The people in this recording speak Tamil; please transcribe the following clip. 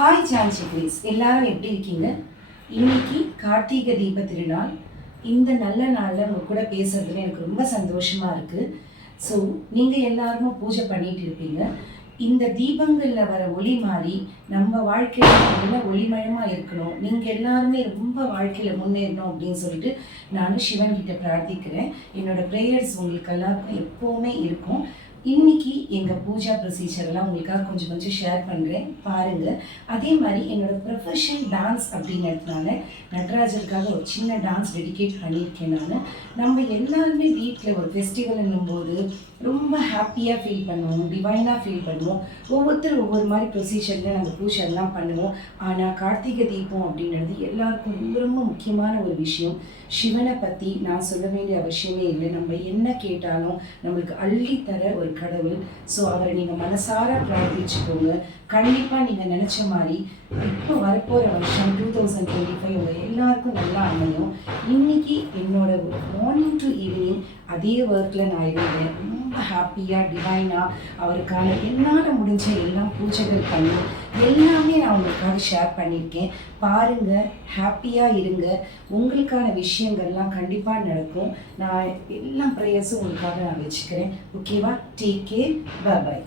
ஹாய் சான்சிக்ரீஸ், எல்லாரும் எப்படி இருக்கீங்க? இன்னைக்கு கார்த்திகை தீப திருநாள். இந்த நல்ல நாளில் உங்க கூட பேசுறதுல எனக்கு ரொம்ப சந்தோஷமா இருக்கு. ஸோ நீங்கள் எல்லாருமே பூஜை பண்ணிட்டு இருப்பீங்க. இந்த தீபங்களில் வர ஒளி மாறி நம்ம வாழ்க்கையில் நல்ல ஒளிமயமாக இருக்கணும், நீங்கள் எல்லாருமே ரொம்ப வாழ்க்கையில் முன்னேறணும் அப்படின்னு சொல்லிட்டு நான் சிவன்கிட்ட பிரார்த்திக்கிறேன். என்னோட ப்ரேயர்ஸ் உங்களுக்கு எல்லாருக்கும் எப்போவுமே இருக்கும். இன்னைக்கு எங்கள் பூஜா ப்ரொசீஜர்லாம் உங்களுக்காக கொஞ்சம் கொஞ்சம் ஷேர் பண்ணுறேன், பாருங்கள். அதே மாதிரி என்னோடய ப்ரொஃபஷனல் டான்ஸ் அப்படிங்கிறதுனால நடராஜருக்காக ஒரு சின்ன டான்ஸ் டெடிகேட் பண்ணியிருக்கேன். நம்ம எல்லாருமே வீட்டில் ஒரு ஃபெஸ்டிவல்ன்னும் போது ரொம்ப ஹாப்பியாக ஃபீல் பண்ணுவோம், டிவைனாக ஃபீல் பண்ணுவோம். ஒவ்வொருத்தரும் ஒவ்வொரு மாதிரி ப்ரொசீஜரில் நம்ம பூஜைலாம் பண்ணுவோம். ஆனால் கார்த்திகை தீபம் அப்படின்றது எல்லாருக்கும் ரொம்ப ரொம்ப முக்கியமான ஒரு விஷயம். சிவனை பற்றி நான் சொல்ல வேண்டிய அவசியமே இல்லை. நம்ம என்ன கேட்டாலும் நம்மளுக்கு அள்ளித்தர ஒரு கடவுள். ஸோ அவரை நீங்கள் மனசார பிரார்த்திச்சுக்கோங்க. கண்டிப்பாக நீங்கள் நினச்ச மாதிரி இப்போ வரப்போகிற வருஷம் 2025 உங்கள் எல்லாருக்கும் நல்லா அமையும். இன்னைக்கு என்னோட மார்னிங் டு ஈவினிங் அதே ஒர்க்கில் நான் இருந்தேன். ரொம்ப ஹாப்பியாக டிவைனாக அவருக்கான என்னால் முடிஞ்ச எல்லாம் பூஜைகள் பண்ணி எல்லாமே நான் உங்களுக்காக ஷேர் பண்ணியிருக்கேன். பாருங்கள், ஹாப்பியாக இருங்க. உங்களுக்கான விஷயங்கள்லாம் கண்டிப்பாக நடக்கும். நான் எல்லா ப்ரேயர்ஸும் உங்களுக்காக நான் வச்சுக்கிறேன். ஓகேவா? Take care. பை.